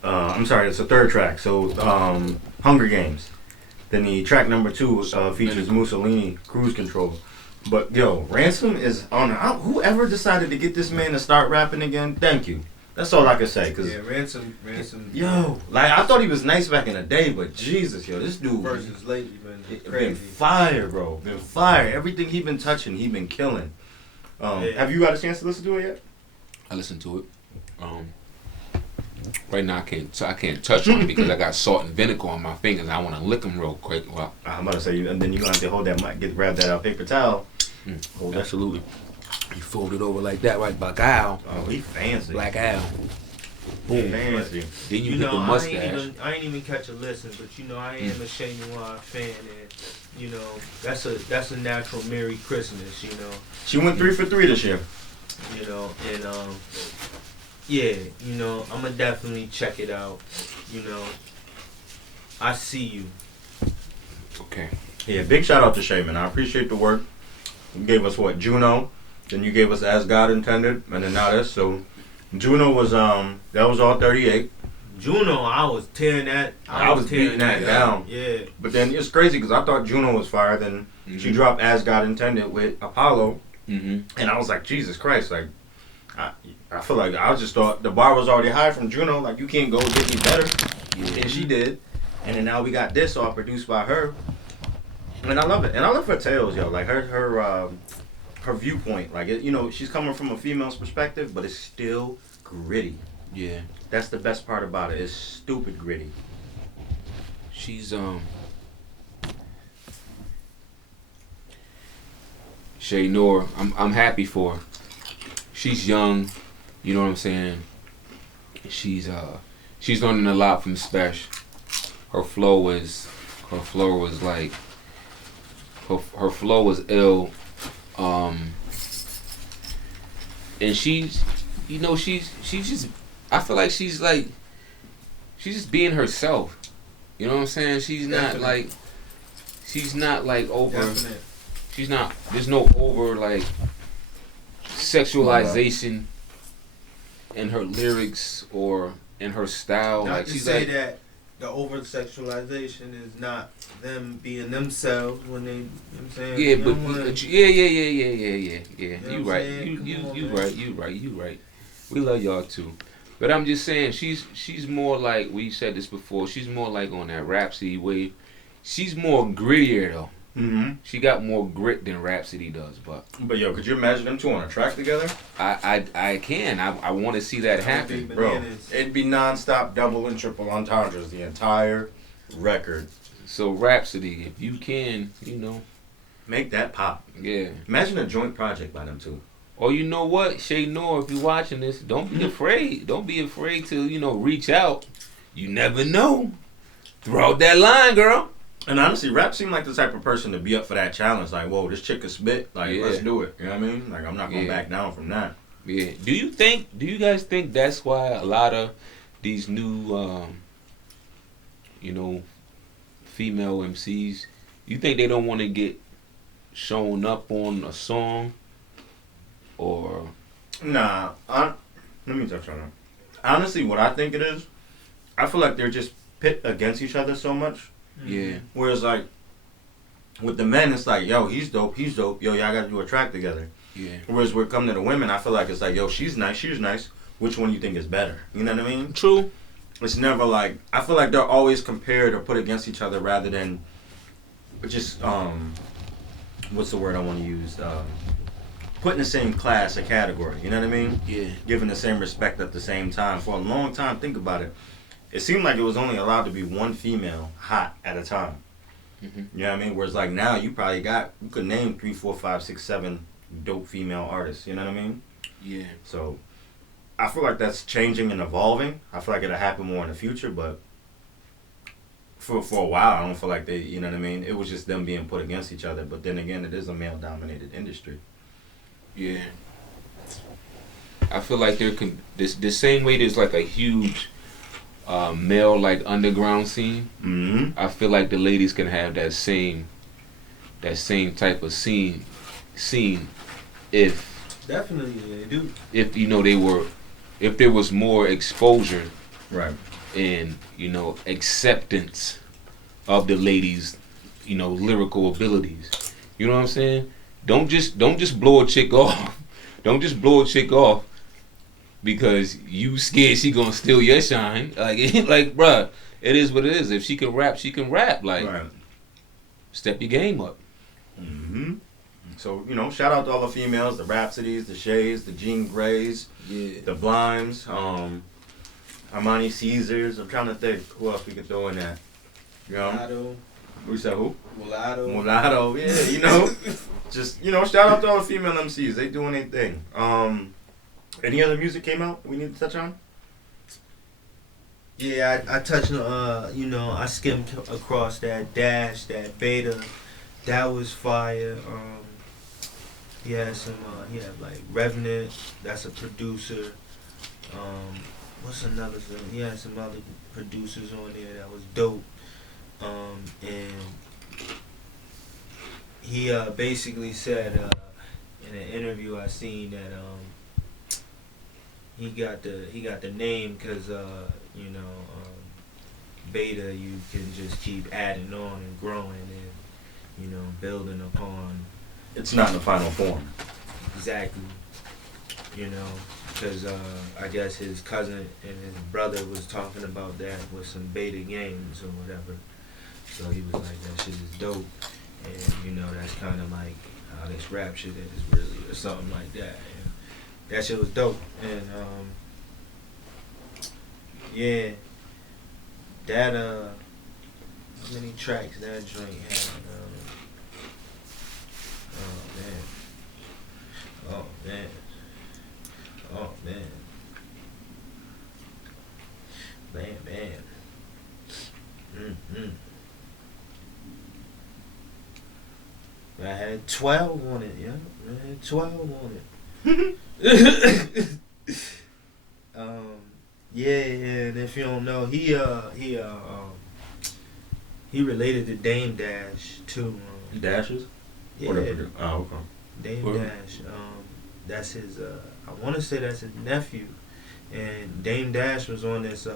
I'm sorry, it's the third track. So, Hunger Games. Then the track number 2 features Mussolini, Cruise Control. But yo, Ransom is on. Whoever decided to get this man to start rapping again, thank you. That's all I can say. Cause Ransom. Yo, like I thought he was nice back in the day, but Jesus, yo, this dude Versus lately been crazy. been fire, bro. Been fire. Everything he been touching, he been killing. Have you got a chance to listen to it yet? I listened to it. Right now I can't touch on it because I got salt and vinegar on my fingers. I want to lick them real quick. Well, I'm about to say, and then you gonna have to hold that mic, grab that paper towel. Hold that. absolutely. You fold it over like that, right? Black Al. Oh, he fancy. Black Al. Boom. Fancy. Then you You hit know, the mustache. I ain't even catch a listen, but you know, I am a Shea Noir fan, and you know, that's a natural Merry Christmas, you know. She went 3 for 3 this year. You know, and yeah, you know, I'ma definitely check it out. You know, I see you. Okay. Yeah, big shout out to Shay, man. I appreciate the work. You gave us what, Juno? Then you gave us As God Intended, and then now this. So Juno was that was all 38. Juno, I was tearing that. I was beating that down. Yeah. But then it's crazy because I thought Juno was fire. Then she dropped As God Intended with Apollo, and I was like, Jesus Christ, like I feel like I just thought the bar was already high from Juno. Like you can't go get me better, and she did. And then now we got this all produced by her, and I love it. And I love her tales, yo. Like her viewpoint, like you know, she's coming from a female's perspective, but it's still gritty. Yeah. That's the best part about it. It's stupid gritty. She's Shay Noor. I'm happy for her. She's young, you know what I'm saying? She's learning a lot from Special. Her flow was like her flow was ill. And she's just I feel like she's just being herself. You know what I'm saying? She's not like over. Definite. She's not. There's no over like sexualization in her lyrics or in her style. Not like to she's say like, that the over sexualization is not them being themselves when they, you know what I'm saying? yeah, You but don't wanna- yeah. You know You what right. I'm saying? You Come on, you man. right. We love y'all too. But I'm just saying she's more like, we said this before, she's more like on that Rhapsody wave. She's more grittier though. Mm-hmm. She got more grit than Rhapsody does, but yo, could you imagine them two on a track together? I can. I want to see that happen. Bro, it'd be non-stop double and triple entendres the entire record. So Rhapsody, if you can, you know, Make that pop. yeah. Imagine a joint project by them two. Or you know what, Shay Noor, if you're watching this, don't be afraid. Don't be afraid to, you know, reach out. You never know. Throw out that line, girl. And honestly, Rap seemed like the type of person to be up for that challenge. Like, whoa, this chick can spit. Like, Yeah. let's do it. You know what I mean? Like, I'm not going to Yeah. back down from that. Yeah. Do you guys think that's why a lot of these new, you know, female MCs, you think they don't want to get shown up on a song? Or Nah, let me touch on that. Honestly, what I think it is, I feel like they're just pit against each other so much. yeah, Whereas, like, with the men, it's like, yo, he's dope. Yo, y'all got to do a track together. yeah. Whereas when it comes to the women, I feel like it's like, yo, she's nice. Which one you think is better? You know what I mean? True. It's never like, I feel like they're always compared or put against each other rather than just, what's the word I want to use? Put in the same class or category. You know what I mean? Yeah. Giving the same respect at the same time. For a long time, think about it. It seemed like it was only allowed to be one female hot at a time. You know what I mean? Whereas like now you could name 3, 4, 5, 6, 7 dope female artists. You know what I mean? Yeah. So I feel like that's changing and evolving. I feel like it'll happen more in the future, but for a while I don't feel like they, you know what I mean? It was just them being put against each other. But then again, it is a male dominated industry. Yeah. I feel like the same way there's like a huge male like underground scene. Mm-hmm. I feel like the ladies can have that same type of scene if Definitely they do. if if there was more exposure Right. and acceptance of the ladies lyrical abilities. You know what I'm saying? Don't just blow a chick off. Don't just blow a chick off because you scared she gonna steal your shine. Like bruh, it is what it is. If she can rap, she can rap. Like, Right. step your game up. Mm-hmm. So, shout out to all the females, the Rhapsodies, the Shays, the Jean Greys, the Blimes, Armani Caesars. I'm trying to think who else we could throw in there. Mulatto. We said who? Mulatto. Yeah, just, shout out to all the female MCs. They doing their thing. Any other music came out we need to touch on? Yeah, I touched on, I skimmed across that Dash, that Beta. That was fire. He had like Revenant, that's a producer. What's another thing? He had some other producers on there that was dope. And he basically said in an interview I seen that he got the name because Beta, you can just keep adding on and growing and building upon. It's not in the final form. Exactly. Because I guess his cousin and his brother was talking about that with some Beta games or whatever. So he was like, that shit is dope. And, that's kind of like how this rap shit is really, or something like that. And that shit was dope. And, yeah, that, how many tracks that joint had? Oh, man. I had 12 on it, yeah. I had 12 on it. Yeah, and if you don't know, he related to Dame Dash too. Dashes? Yeah. Oh, okay. Dame Dash. That's his. I want to say that's his nephew, and Dame Dash was on this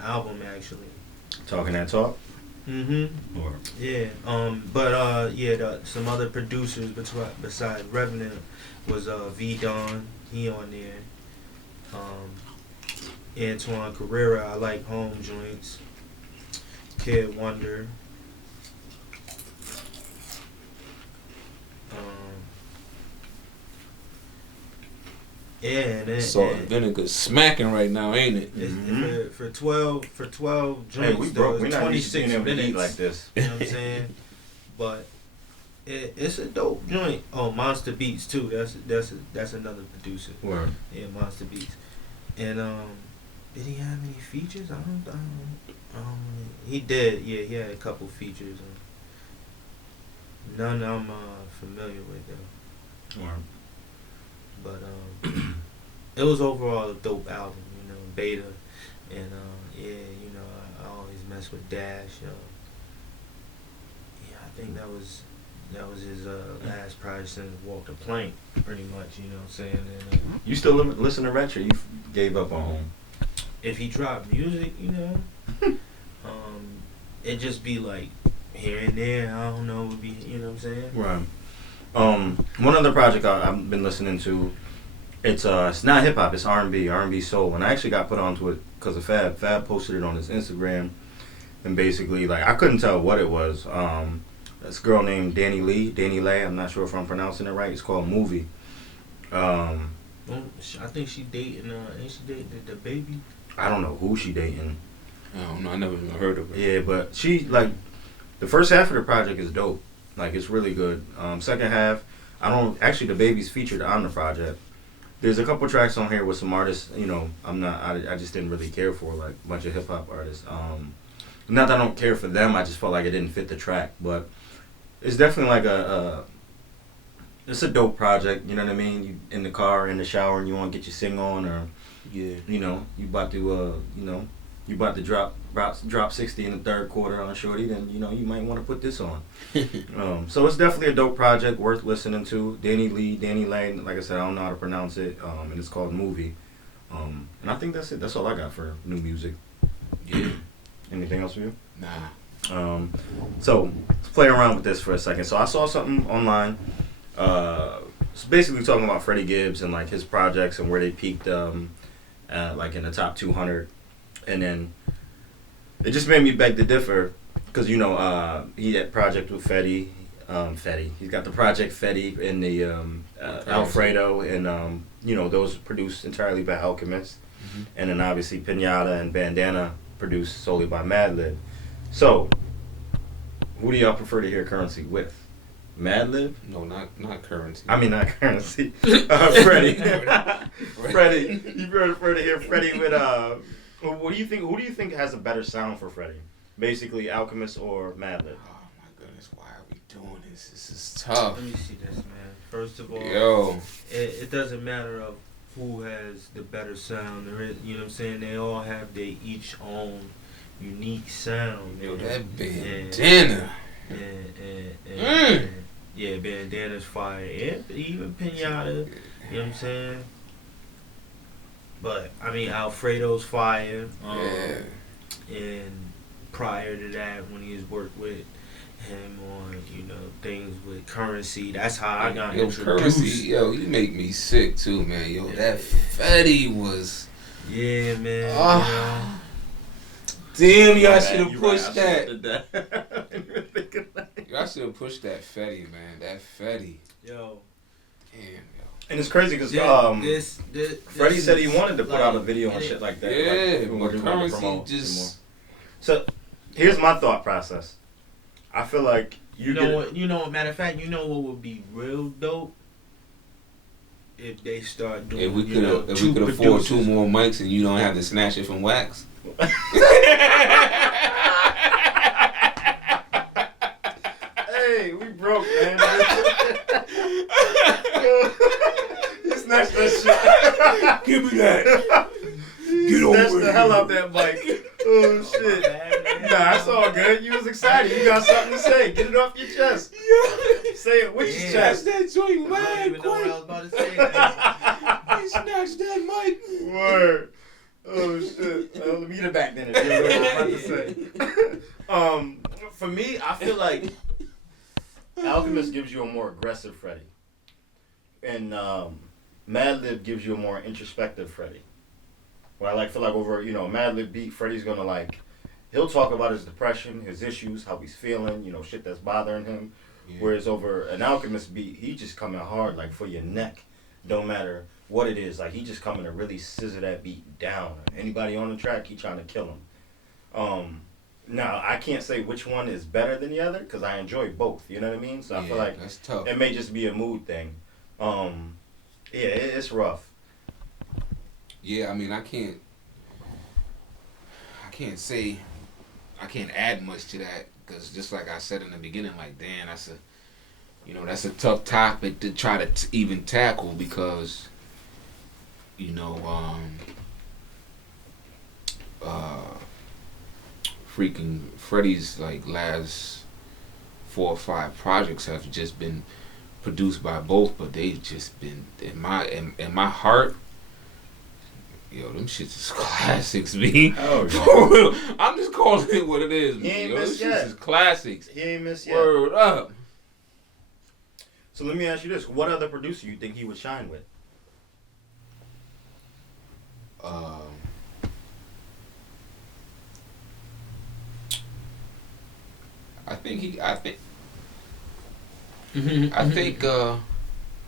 album actually. Talking that talk. Mm-hmm. Or Yeah. Some other producers besides Revenant was V Don. He on there. Antoine Carrera. I like Home Joints. Kid Wonder. Yeah, Salt and vinegar smacking right now, ain't it? For 12 joints, hey, we broke. We're not 26 minutes like this. You know what I'm saying? But it's a dope joint. Oh, Monster Beats too. That's another producer. Word. Yeah, Monster Beats. And did he have any features? I don't. He did. Yeah, he had a couple features. None I'm familiar with though. Word. But it was overall a dope album, Beta, and I always mess with Dash. Yeah, I think that was his last project since Walk the Plank, pretty much. You know what I'm saying? And, You still listen to Retro? You gave up on Home? if he dropped music, it just be like here and there. I don't know, would be, you know what I'm saying? Right. One other project I've been listening to, it's not hip hop, it's R&B soul, and I actually got put onto it because of Fab. Fab posted it on his Instagram, and basically, like, I couldn't tell what it was. This girl named Danny Lay, I'm not sure if I'm pronouncing it right. It's called Movie. I think she dating. Ain't she dating the baby? I don't know who she dating. I don't know. I never even heard of her. Yeah, but she, like, The first half of the project is dope. Like, it's really good. Second half, I don't actually. The Baby's featured on the project. There's a couple tracks on here with some artists. You know, I just didn't really care for, like, a bunch of hip hop artists. Not that I don't care for them. I just felt like it didn't fit the track. But it's definitely like it's a dope project. You know what I mean? You in the car, in the shower, and you want to get your sing on, or you know, you about to drop 60 in the third quarter on Shorty, then you know you might want to put this on. So it's definitely a dope project, worth listening to. Danny Lane, like I said, I don't know how to pronounce it, and it's called Movie. And I think that's it. That's all I got for new music. Yeah. Anything else for you? Nah. So let's play around with this for a second. So I saw something online. It's basically talking about Freddie Gibbs and like his projects and where they peaked, like in the top 200, and then it just made me beg to differ because you know he had project with Fetty. He's got the project Fetty and the Alfredo, and you know those produced entirely by Alchemist, and then obviously Pinata and Bandana produced solely by Madlib. So, who do y'all prefer to hear Currency with? Madlib? No, not Currency. I mean, not Currency. Freddie. Freddie. You prefer to hear Freddie with what do you think? Who do you think has a better sound for Freddie? Basically, Alchemist or Madlib? Oh my goodness, why are we doing this? This is tough. Let me see this, man. First of all, Yo, it doesn't matter of who has the better sound. There is, you know what I'm saying? They all have their each own unique sound. yo, that Bandana. And yeah, Bandana's fire. And even Pinata, you know what I'm saying? But, I mean, Alfredo's fire. And prior to that, when he was worked with him on, you know, things with Currency, that's how I got introduced. Currency, yo, you make me sick too, man. Yo, that Fetty was... Yeah, man. Damn, y'all should have pushed that. That. Y'all should have pushed that Fetty, man. That Fetty. Yo. Damn, yo. And it's crazy because Freddie said he wanted to put out a video and shit like that. Yeah, like, but Currency just... So, here's my thought process. I feel like you know what? Matter of fact, you know what would be real dope if they start doing. If we could afford 2 more mics and you don't have to snatch it from wax. Hey, we broke, man. You snatched that shit. Give me that. Get over it. Snatched the hell out that mic. Oh shit. Nah, that's all good. You was excited. You got something to say. Get it off your chest. Say it with your chest. That joint I don't even know what I was about to say. He snatched that mic. Word. Oh shit. Let me get it back then. What I was about to say. For me, I feel like Alchemist gives you a more aggressive Freddie, and Madlib gives you a more introspective Freddie. What I feel like over, you know, Madlib beat, Freddie's gonna like, he'll talk about his depression, his issues, how he's feeling, you know, shit that's bothering him. Yeah. Whereas over an Alchemist beat, he just coming hard, like for your neck. Don't matter what it is, like he just coming to really scissor that beat down. Anybody on the track, he trying to kill him. Now I can't say which one is better than the other because I enjoy both. You know what I mean? So I feel like that's tough. It may just be a mood thing. It's rough. Yeah, I mean, I can't add much to that because just like I said in the beginning, like, damn, that's a tough topic to try to even tackle because, you know, freaking Freddie's like last 4 or 5 projects have just been produced by both, but they've just been in my heart. Yo, them shits is classics, me. Oh, I'm just calling it what it is. He ain't yo, missed them yet. Shits is classics. He ain't missed yet. Word up. So let me ask you this: what other producer you think he would shine with? I think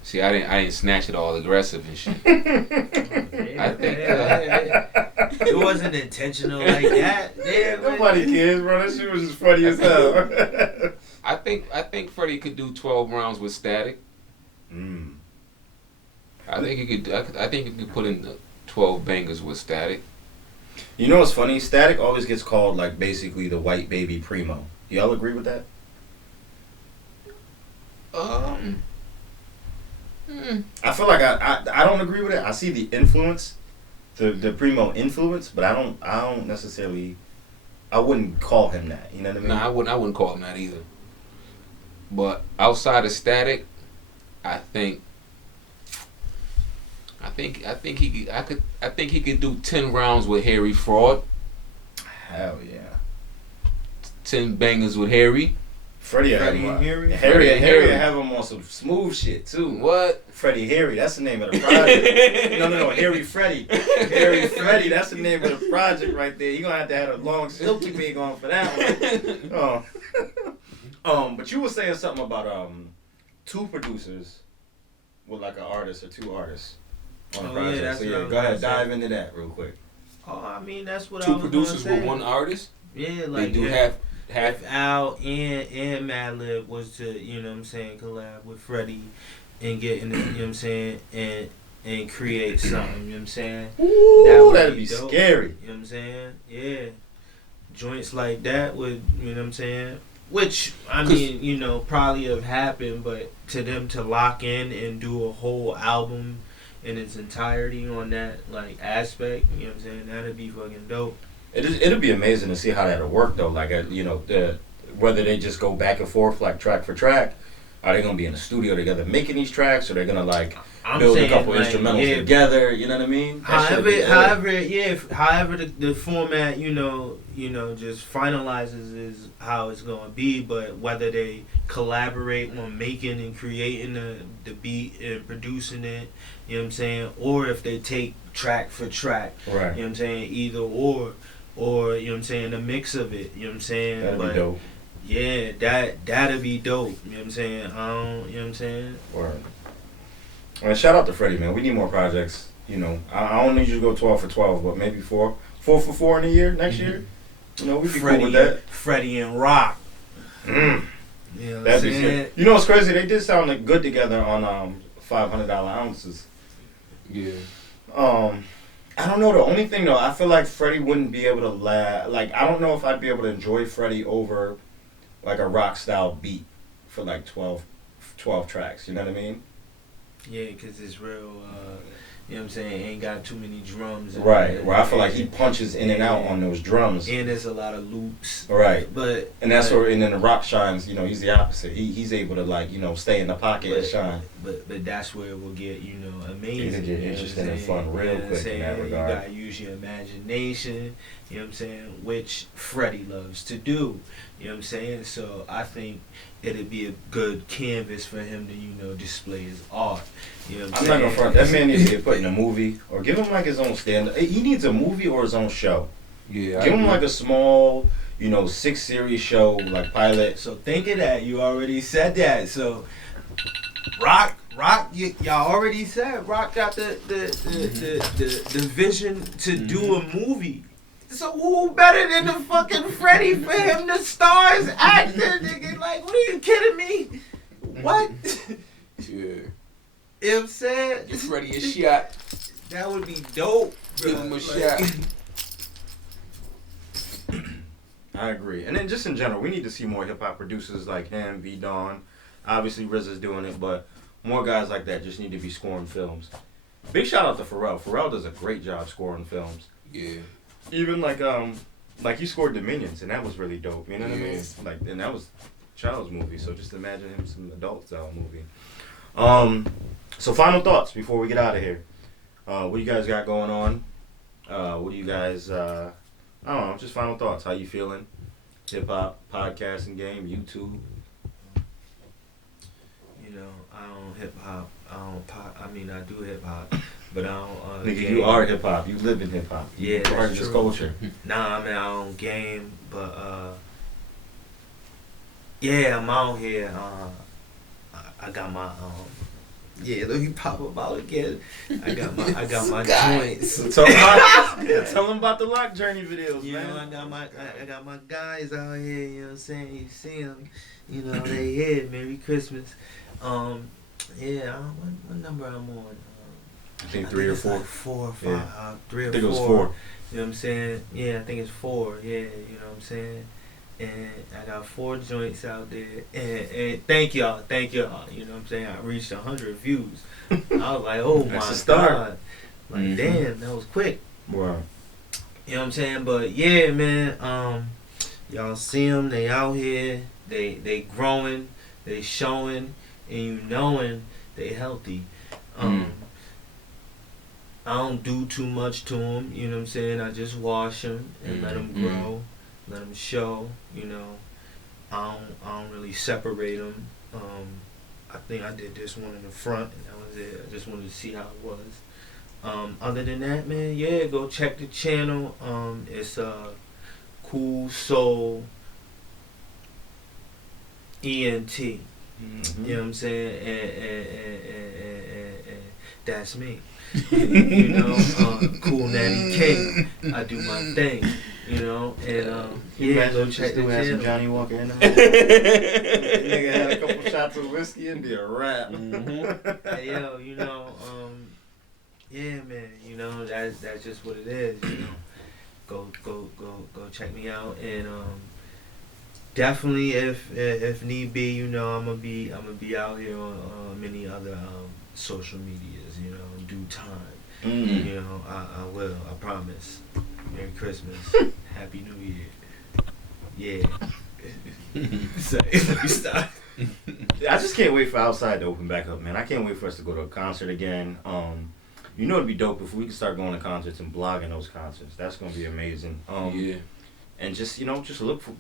See, I didn't snatch it all aggressive and shit. I think it wasn't intentional like that. Yeah, nobody cares, bro. That shit was just funny as hell. I think Freddie could do 12 rounds with Static. I think he could put in 12 bangers with Static. You know what's funny? Static always gets called like basically the white baby primo. Y'all agree with that? I feel like I don't agree with it. I see the influence, the primo influence, but I don't necessarily. I wouldn't call him that. You know what I mean? Nah, I wouldn't call him that either. But outside of Static, I think he could do 10 rounds with Harry Fraud. Hell yeah. 10 bangers with Harry. Freddie and Harry have him on some smooth shit too. What? Freddie Harry, that's the name of the project. no, Harry Freddie. Harry Freddie, that's the name of the project right there. You're gonna have to have a long silky wig on for that one. But you were saying something about 2 producers with like an artist or 2 artists on the project. Yeah, so yeah, go ahead, dive into that real quick. Oh, I mean that's what 2 I was producers gonna say. with 1 artist. Yeah, like they do half. If Al and Madlib was to, you know what I'm saying, collab with Freddie and get in the, you know what I'm saying, and create something, you know what I'm saying? Ooh, that'd be dope. Scary. You know what I'm saying? Yeah. Joints like that would, you know what I'm saying? Which, I mean, you know, probably have happened, but to them to lock in and do a whole album in its entirety on that, like, aspect, you know what I'm saying? That'd be fucking dope. It'll be amazing to see how that'll work though. Like you know, whether they just go back and forth like track for track. Are they gonna be in the studio together making these tracks, or they're gonna like build a couple like, instrumentals together? You know what I mean? However, the format, you know, just finalizes is how it's gonna be. But whether they collaborate on making and creating the beat and producing it, you know what I'm saying, or if they take track for track, right? You know what I'm saying, either or you know what I'm saying, a mix of it, you know what I'm saying. That'd be dope. Yeah, that'd be dope. You know what I'm saying? You know what I'm saying? Word. And shout out to Freddie, man. We need more projects. You know, I don't need you to go 12 for 12, but maybe 4 for 4 in a year next year. You know, we'd be cool with that. Freddie and Rock. You know that'd be scary. You know what's crazy? They did sound like good together on $500 ounces. Yeah. I don't know. The only thing though, I feel like Freddie wouldn't be able to like, I don't know if I'd be able to enjoy Freddie over like a rock style beat for like 12 tracks. You know what I mean? Yeah, because it's real, you know what I'm saying, ain't got too many drums. Right, where I feel like he punches in and out on those drums. And there's a lot of loops. Right. And that's where, where, and then the Rock shines, you know, he's the opposite. He's able to like, you know, stay in the pocket and shine. But that's where it will get, you know, amazing. It'll get interesting and fun real quick in that regard. You gotta use your imagination, you know what I'm saying, which Freddie loves to do. You know what I'm saying? So I think it'd be a good canvas for him to, you know, display his art. You know what I'm saying? I'm not gonna front. That man needs to get put in a movie or give him like his own stand. He needs a movie or his own show. Yeah. Give him like a small, you know, 6-series show like pilot. So think of that. You already said that. So Rock, y'all already said Rock got the vision to do a movie. So who better than the fucking Freddie for him to star as actor, nigga? Like, what are you kidding me? What? Yeah. You know what I'm saying? Give Freddie a shot. That would be dope. Give him a shot. I agree. And then just in general, we need to see more hip-hop producers like him, V-Don. Obviously, RZA's doing it, but more guys like that just need to be scoring films. Big shout out to Pharrell. Pharrell does a great job scoring films. Yeah. Even like he scored Dominions, and that was really dope. You know what I mean? Like, and that was child's movie. So just imagine him some adult style movie. So final thoughts before we get out of here. What do you guys got going on? What do you guys? I don't know. Just final thoughts. How you feeling? Hip hop, podcasting game, YouTube. You know, I don't hip hop. I mean, I do hip hop, but I don't. Nigga, game. you are hip hop. You live in hip hop. Yeah, that's part of this culture. Nah, I mean, I don't game, but yeah, I'm out here. I got my Yeah, let me pop up out again. I got my joints. Tell them about the Lock Journey videos, You man. know, I got my guys out here. You know what I'm saying? You see them. You know they here. Merry Christmas. Yeah. What number I'm on? I think 3 or 4. Like 4 or 5. Yeah. 3 or 4. I think it was 4. You know what I'm saying? Yeah, I think it's 4. Yeah, you know what I'm saying? And I got 4 joints out there. And thank y'all. You know what I'm saying? I reached 100 views. I was like, oh my God. Like, damn, that was quick. Wow. You know what I'm saying? But yeah, man, y'all see them, they out here, they growing, they showing, and you knowing they healthy. I don't do too much to them, you know what I'm saying? I just wash them and let them grow, let them show, you know. I don't really separate them. I think I did this one in the front, and that was it. I just wanted to see how it was. Other than that, man, yeah, go check the channel. It's Cool Soul ENT. You know what I'm saying? And that's me. You know, Cool Natty King. I do my thing. You know, and yeah, go check the channel. Some Johnny Walker in there. Nigga had a couple shots of whiskey and be a wrap. Hey, yo, you know, yeah, man, you know, that's just what it is. You know, go check me out, and definitely if need be, you know, I'm gonna be out here on many other social medias. You know, in due time. You know, I will. I promise. Merry Christmas. Happy New Year. Yeah. Stop. I just can't wait for outside to open back up, man. I can't wait for us to go to a concert again. You know, it'd be dope if we could start going to concerts and blogging those concerts. That's gonna be amazing. Yeah. And just, you know, just look for.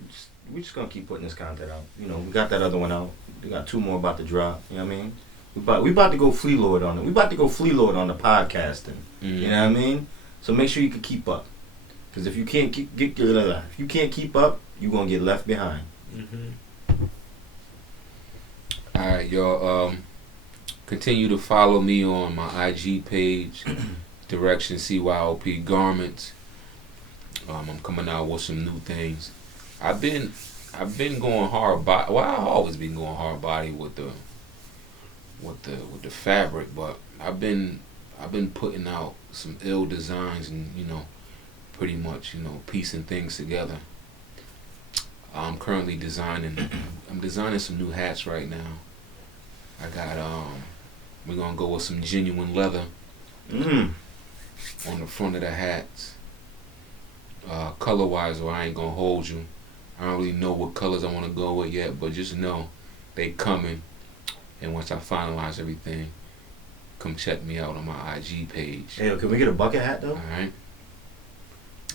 We're just gonna keep putting this content out. You know, we got that other one out. We got 2 more about to drop. You know what I mean? We about to go Flea Lord on it. We about to go Flea Lord on the podcasting. You know what I mean? So make sure you can keep up. Because if you can't keep up, you're gonna get left behind. All right, y'all. Continue to follow me on my IG page, Direction CYOP Garments. I'm coming out with some new things. I've been going hard body. Well, I've always been going hard body with the fabric, but I've been putting out some ill designs and, you know, pretty much, you know, piecing things together. I'm currently designing some new hats right now. I got we're gonna go with some genuine leather on the front of the hats. Color wise, or I ain't gonna hold you. I don't really know what colors I wanna go with yet, but just know they coming. And once I finalize everything, come check me out on my IG page. Hey, can we get a bucket hat though? Alright.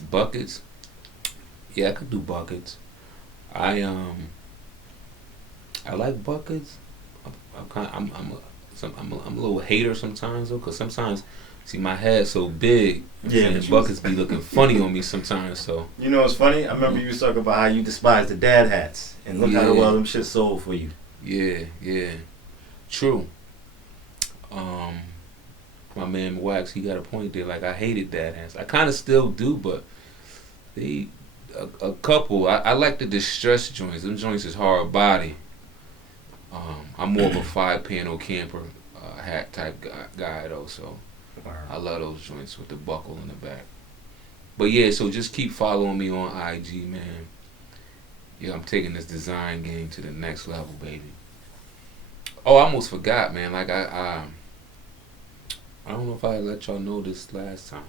Buckets? Yeah, I could do buckets. I like buckets. I'm a little hater sometimes though, cause sometimes see my head so big, and buckets be looking funny on me sometimes. So you know what's funny? I remember you was talking about how you despise the dad hats, and look how well them shit sold for you. Yeah, true. My man Wax, he got a point there. Like I hated dad hats. I kind of still do, but a couple. I like the distressed joints. Them joints is hard body. I'm more of a 5-panel camper hat type guy though, so I love those joints with the buckle in the back. But yeah, so just keep following me on IG, man. Yeah, I'm taking this design game to the next level, baby. Oh, I almost forgot, man. Like I don't know if I let y'all know this last time.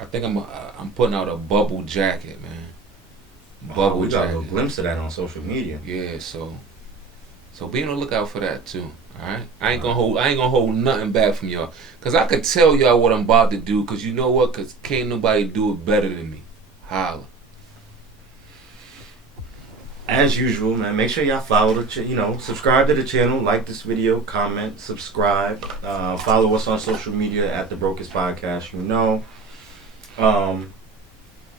I think I'm putting out a bubble jacket, man. We got a little glimpse of that on social media. Yeah, so be on the lookout for that too. All right, I ain't gonna hold nothing back from y'all, cause I could tell y'all what I'm about to do. Cause you know what? Cause can't nobody do it better than me. Holla. As usual, man, make sure y'all follow subscribe to the channel, like this video, comment, subscribe, follow us on social media at the Brokest Podcast, you know.